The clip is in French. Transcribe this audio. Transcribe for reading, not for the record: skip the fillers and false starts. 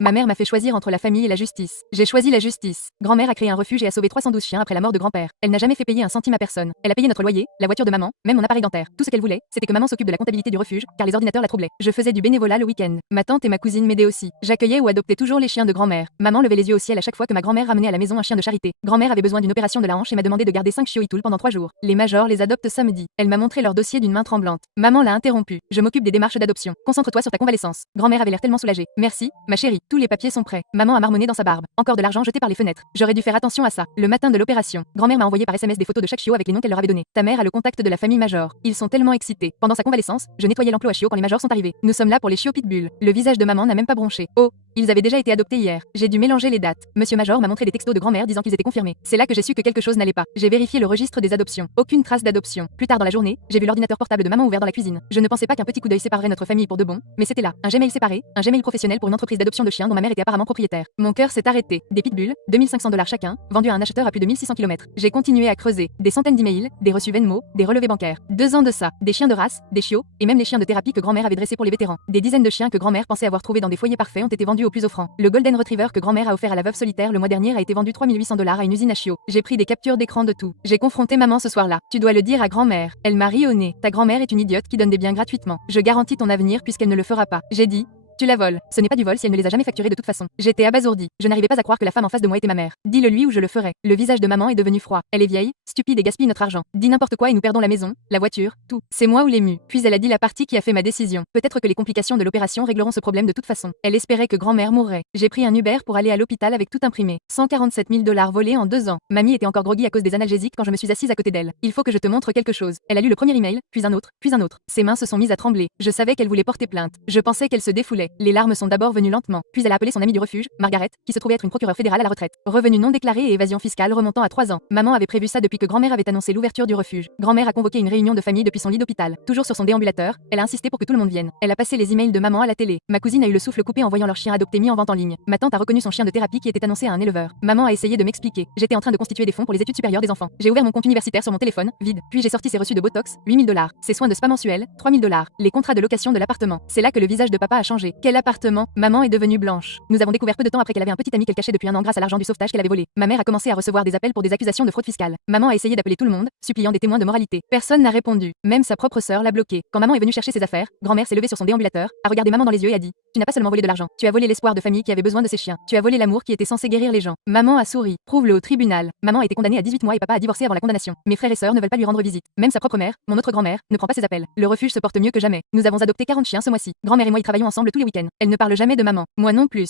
Ma mère m'a fait choisir entre la famille et la justice. J'ai choisi la justice. Grand-mère a créé un refuge et a sauvé 312 chiens après la mort de grand-père. Elle n'a jamais fait payer un centime à personne. Elle a payé notre loyer, la voiture de maman, même mon appareil dentaire. Tout ce qu'elle voulait, c'était que maman s'occupe de la comptabilité du refuge, car les ordinateurs la troublaient. Je faisais du bénévolat le week-end. Ma tante et ma cousine m'aidaient aussi. J'accueillais ou adoptais toujours les chiens de grand-mère. Maman levait les yeux au ciel à chaque fois que ma grand-mère ramenait à la maison un chien de charité. Grand-mère avait besoin d'une opération de la hanche et m'a demandé de garder 5 chiots Itoul pendant 3 jours. Les majors les adoptent samedi. Elle m'a montré leur dossier d'une main tremblante. Maman l'a interrompu. Je m'occupe des démarches d'adoption. Concentre-toi sur ta convalescence. Grand-mère avait l'air tellement soulagée. Merci, ma chérie. Tous les papiers sont prêts. Maman a marmonné dans sa barbe. Encore de l'argent jeté par les fenêtres. J'aurais dû faire attention à ça. Le matin de l'opération, grand-mère m'a envoyé par SMS des photos de chaque chiot avec les noms qu'elle leur avait donnés. Ta mère a le contact de la famille Major. Ils sont tellement excités. Pendant sa convalescence, je nettoyais l'enclos à chiots quand les majors sont arrivés. Nous sommes là pour les chiots pitbull. Le visage de maman n'a même pas bronché. Oh, ils avaient déjà été adoptés hier. J'ai dû mélanger les dates. Monsieur Major m'a montré des textos de grand-mère disant qu'ils étaient confirmés. C'est là que j'ai su que quelque chose n'allait pas. J'ai vérifié le registre des adoptions. Aucune trace d'adoption. Plus tard dans la journée, j'ai vu l'ordinateur portable de maman ouvert dans la cuisine. Je ne pensais pas qu'un petit coup d'œil séparerait notre famille pour de bon, mais c'était là. Un Gmail séparé, un Gmail professionnel pour une entreprise d'adoption de chiens dont ma mère était apparemment propriétaire. Mon cœur s'est arrêté. Des pitbulls, 2500 $ chacun, vendus à un acheteur à plus de 1600 km. J'ai continué à creuser. Des centaines d'emails, des reçus Venmo, des relevés bancaires. 2 ans de ça, des chiens de race, des chiots, et même les chiens de thérapie que grand-mère avait dressés pour les vétérans. Des dizaines de chiens que grand-mère pensait avoir trouvés dans des foyers parfaits ont été vendus au plus offrant. Le Golden Retriever que grand-mère a offert à la veuve solitaire le mois dernier a été vendu 3800 $ à une usine à chiots. J'ai pris des captures d'écran de tout. J'ai confronté maman ce soir-là. Tu dois le dire à grand-mère. Elle m'a ri au nez. Ta grand-mère est une idiote qui donne des biens gratuitement. Je garantis ton avenir puisqu'elle ne le fera pas. J'ai dit. Tu la voles. Ce n'est pas du vol si elle ne les a jamais facturés de toute façon. J'étais abasourdie. Je n'arrivais pas à croire que la femme en face de moi était ma mère. Dis-le lui ou je le ferai. Le visage de maman est devenu froid. Elle est vieille, stupide et gaspille notre argent. Dis n'importe quoi et nous perdons la maison, la voiture, tout. C'est moi ou l'ému. Puis elle a dit la partie qui a fait ma décision. Peut-être que les complications de l'opération régleront ce problème de toute façon. Elle espérait que grand-mère mourrait. J'ai pris un Uber pour aller à l'hôpital avec tout imprimé. 147 000 $ volés en 2 ans. Mamie était encore groggy à cause des analgésiques quand je me suis assise à côté d'elle. Il faut que je te montre quelque chose. Elle a lu le premier email, puis un autre, puis un autre. Ses mains se sont mises à trembler. Je savais qu'elle voulait porter plainte. Je pensais qu'elle se défoulait. Les larmes sont d'abord venue lentement, puis elle a appelé son amie du refuge, Margaret, qui se trouvait être une procureure fédérale à la retraite. Revenu non déclaré et évasion fiscale remontant à 3 ans. Maman avait prévu ça depuis que grand-mère avait annoncé l'ouverture du refuge. Grand-mère a convoqué une réunion de famille depuis son lit d'hôpital. Toujours sur son déambulateur, elle a insisté pour que tout le monde vienne. Elle a passé les emails de maman à la télé. Ma cousine a eu le souffle coupé en voyant leur chien adopté mis en vente en ligne. Ma tante a reconnu son chien de thérapie qui était annoncé à un éleveur. Maman a essayé de m'expliquer. J'étais en train de constituer des fonds pour les études supérieures des enfants. J'ai ouvert mon compte universitaire sur mon téléphone, vide. Puis j'ai sorti ses reçus de Botox, 8000 $. Ses soins de spa mensuels, 3000 $. Les contrats de location de l'appartement. C'est là que le visage de papa a changé. Quel appartement? Maman est devenue blanche. Nous avons découvert peu de temps après qu'elle avait un petit ami qu'elle cachait depuis un an grâce à l'argent du sauvetage qu'elle avait volé. Ma mère a commencé à recevoir des appels pour des accusations de fraude fiscale. Maman a essayé d'appeler tout le monde, suppliant des témoins de moralité. Personne n'a répondu. Même sa propre sœur l'a bloquée. Quand maman est venue chercher ses affaires, grand-mère s'est levée sur son déambulateur, a regardé maman dans les yeux et a dit: Tu n'as pas seulement volé de l'argent, tu as volé l'espoir de famille qui avait besoin de ses chiens. Tu as volé l'amour qui était censé guérir les gens. Maman a souri. Prouve-le au tribunal. Maman a été condamnée à 18 mois et papa a divorcé avant la condamnation. Mes frères et sœurs ne veulent pas lui rendre visite. Même sa propre mère, mon autre grand-mère, ne prend pas ses appels. Le refuge se porte mieux que jamais. Nous avons adopté 40 chiens ce mois-ci. Grand-mère et moi y travaillons ensemble tous les week-ends. Elle ne parle jamais de maman. Moi non plus.